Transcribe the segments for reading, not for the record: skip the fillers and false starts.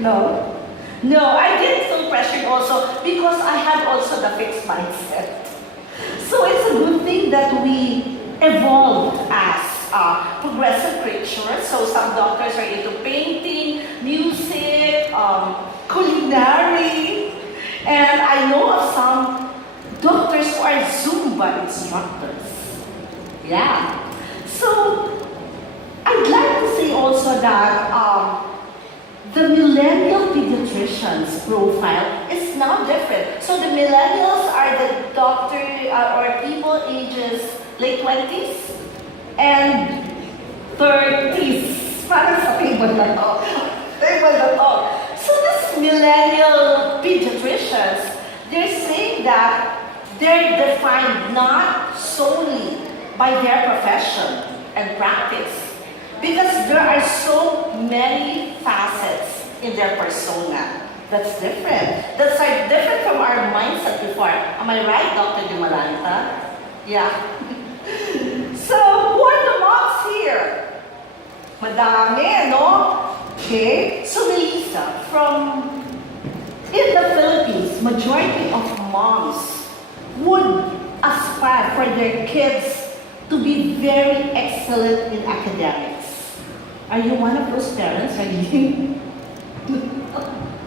No. No, I didn't feel pressured also because I had also the fixed mindset. So it's a good thing that we evolved as progressive creatures. So some doctors are into painting, music, culinary, and I know of some doctors who are Zumba instructors. Yeah. So I'd like to say also that the millennial pediatrician's profile is now different. So the millennials are the doctor or people ages late 20s and 30s. Parang sa table na to. Table na to. So this millennial pediatricians, they're saying that they're defined not solely by their profession and practice, because there are so many facets in their persona. That's different. That's like different from our mindset before. Am I right, Dr. Dumalanta? Yeah. So, who are the moms here? Madami, no? Okay. So, Melissa, in the Philippines, majority of moms would aspire for their kids to be very excellent in academics. Are you one of those parents? Are you?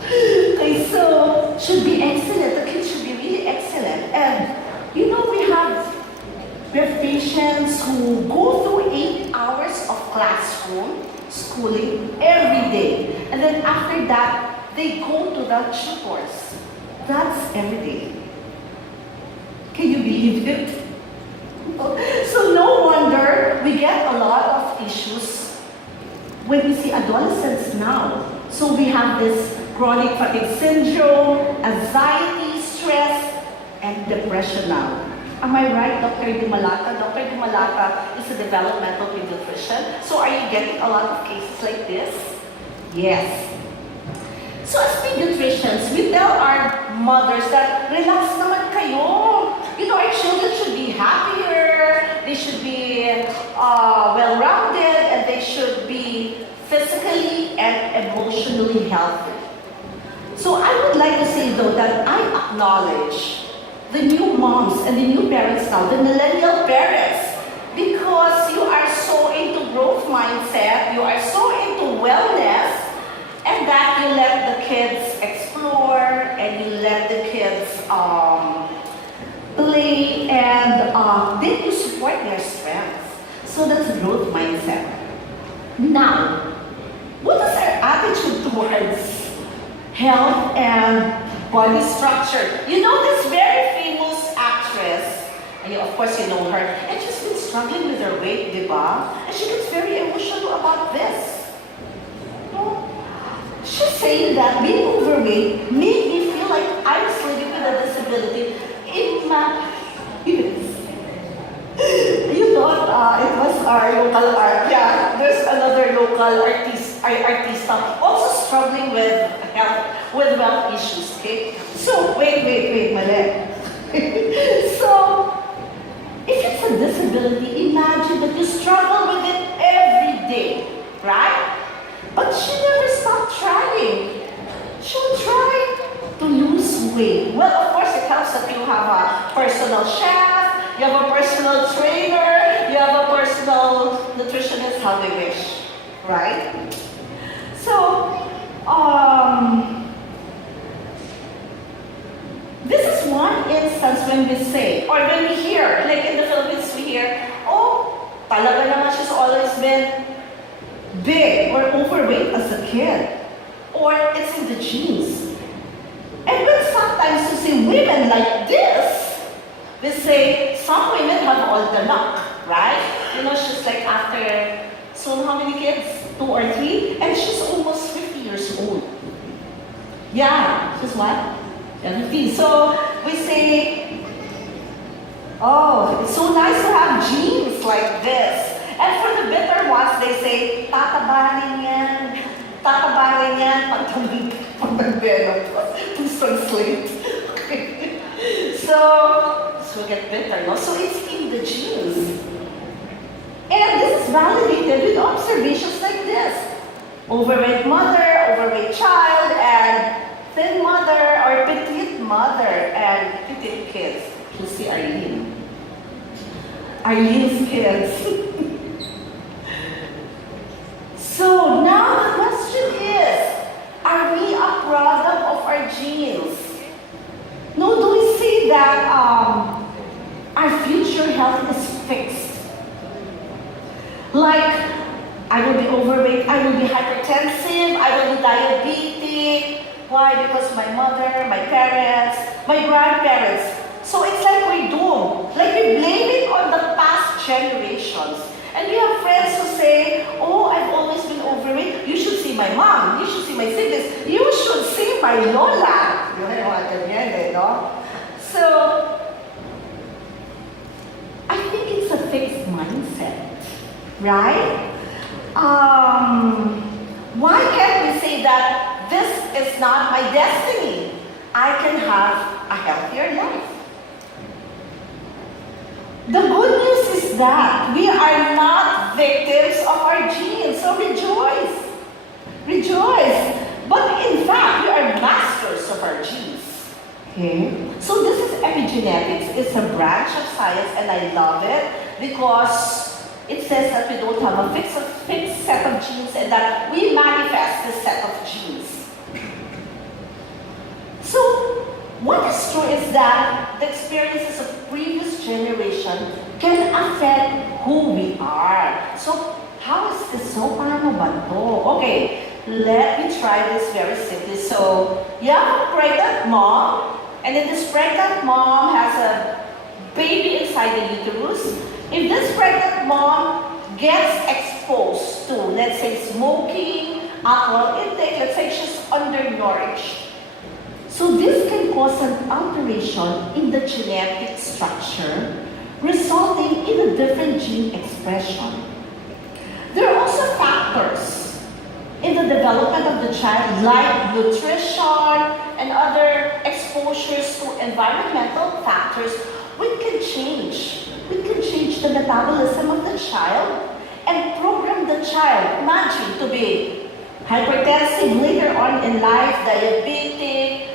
Okay, so should be excellent. The kids should be really excellent. And you know, we have patients who go through 8 hours of classroom schooling every day, and then after that they go to the tutors. That's every day. Can you believe it? So no wonder we get a lot of issues when we see adolescents now. So we have this chronic fatigue syndrome, anxiety, stress, and depression now. Am I right, Dr. Dumalata? Dr. Dumalata is a developmental pediatrician. So are you getting a lot of cases like this? Yes. So as pediatricians, we tell our mothers that relax naman kayo. You know, our children should be happier, they should be well-rounded, and they should be physically and emotionally healthy. So I would like to say though that I acknowledge the new moms and the new parents now, the millennial parents, because you are so into growth mindset, you are so into wellness, and that you let the kids explore and you let the kids play, and then you support their strengths. So that's growth mindset. Now, what is our attitude towards health and body structure? You know this very famous actress, and of course you know her, and she's been struggling with her weight, diba? And she gets very emotional about this. No? She's saying that being overweight made me feel like I was living with a disability in my years. You thought it was our local art. Yeah, there's another local artista also struggling with health issues, okay? So, wait, mali. So, if it's a disability, imagine that you struggle with it every day, right? But she never stopped trying. She would try to lose weight. Well, of course, it helps that you have a personal chef, you have a personal trainer, you have a personal nutritionist, how they wish, right? So, this is one instance when we say, or when we hear, like in the Philippines, we hear, oh, talaga naman she's always been big or overweight as a kid, or it's in the genes. And when sometimes you see women like this, they say some women have all the luck, right? You know, she's like after, so how many kids? 2 or 3? And she's almost 50 years old. Yeah, she's what? 50. So we say, oh, it's so nice to have genes like this. And for the bitter ones, they say, tatabarin yan, pagtambing, please translate. Okay. So we get bitter, no? So it's in the genes. And this is validated with observations like this. Overweight mother, overweight child, Arlene's kids. So now the question is, are we a product of our genes? No, do we say that our future health is fixed? Like, I will be overweight, I will be hypertensive, I will be diabetic. Why? Because my mother, my parents, my grandparents. So it's like we're doomed. Like we blame it on the past generations. And we have friends who say, oh, I've always been overweight. You should see my mom. You should see my siblings. You should see my lola. So, I think it's a fixed mindset, right? Why can't we say that this is not my destiny? I can have a healthier life. The good news is that we are not victims of our genes, so rejoice. Rejoice. But in fact, we are masters of our genes. Okay? So this is epigenetics. It's a branch of science and I love it because it says that we don't have a fixed set of genes and that we manifest this set of genes. So, what is true is that the experiences of previous generation can affect who we are. So, how is this so? Paano ba to? Okay, let me try this very simply. So, you have a pregnant mom, and then this pregnant mom has a baby inside the uterus. If this pregnant mom gets exposed to, let's say, smoking, alcohol intake, let's say she's undernourished. So this can cause an alteration in the genetic structure, resulting in a different gene expression. There are also factors in the development of the child, like nutrition and other exposures to environmental factors, which can change. We can change the metabolism of the child and program the child, imagine, to be hypertensive later on in life, diabetic,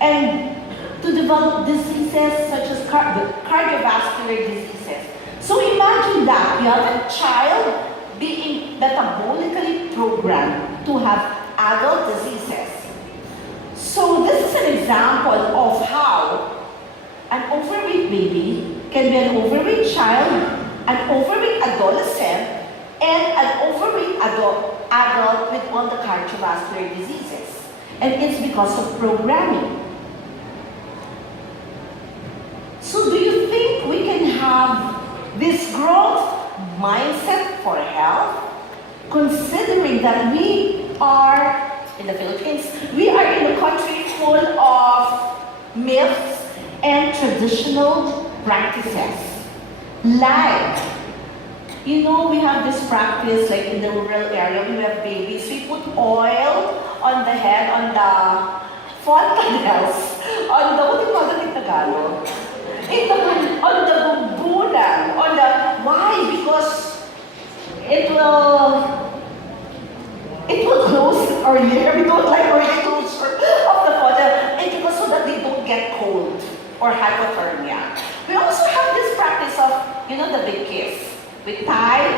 and to develop diseases such as cardiovascular diseases. So imagine that you have a child being metabolically programmed to have adult diseases. So this is an example of how an overweight baby can be an overweight child, an overweight adolescent, and an overweight adult with all the cardiovascular diseases. And it's because of programming. So do you think we can have this growth mindset for health, considering that we are, in the Philippines, we are in a country full of myths and traditional practices? Like, you know, we have this practice, like in the rural area, we have babies, we put oil on the head, on the fontanels, on the, what do you call that in Tagalog? On the bumbunan, on the, why? Because it will close earlier. We don't like early closure of the fontanel. And because so that they don't get cold or hypothermia. We also have this practice of, you know, the big kiss. We tie,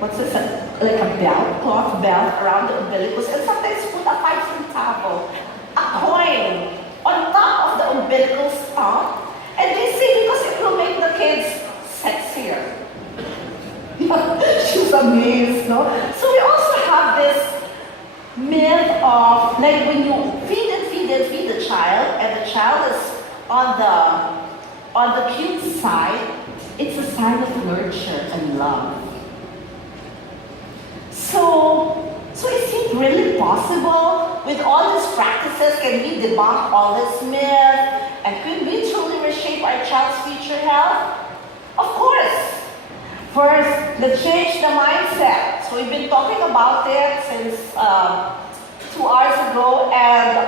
what's this, like a belt, cloth belt around the umbilicus, and sometimes put a 5 centavo, a coin, on top of the umbilical stump. And they say because it will make the kids sexier. She's amazed, no? So we also have this myth of, like, when you feed and feed and feed the child, and the child is on the cute side, it's a sign of nurture and love. So is it really possible with all these practices? Can we debunk all this myth? And could we truly reshape our child's future health? Of course. First, let's change the mindset. So we've been talking about it since 2 hours ago, and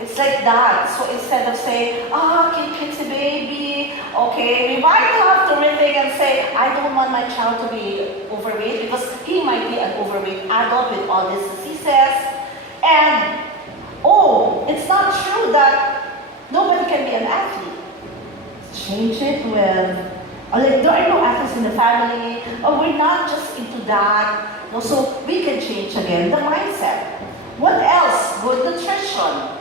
it's like that. So instead of saying, kid's a baby, okay, we might have to rethink and say, I don't want my child to be overweight because he might be an overweight adult with all these diseases. And, it's not true that nobody can be an athlete. Change it with Or like there are no athletes in the family, or we're not just into that. No, so we can change again the mindset. What else? Good nutrition.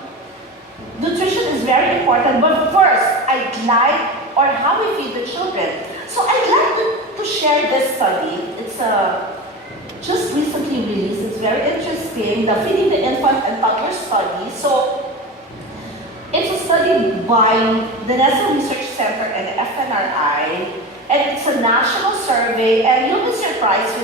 Nutrition is very important, but first, I'd like, or how we feed the children. So I'd like to share this study. It's just recently released. It's very interesting. The Feeding the Infant and Toddler study. So it's a study by the Nestlé Research Center and FNRI, and it's a national survey, and you'll be surprised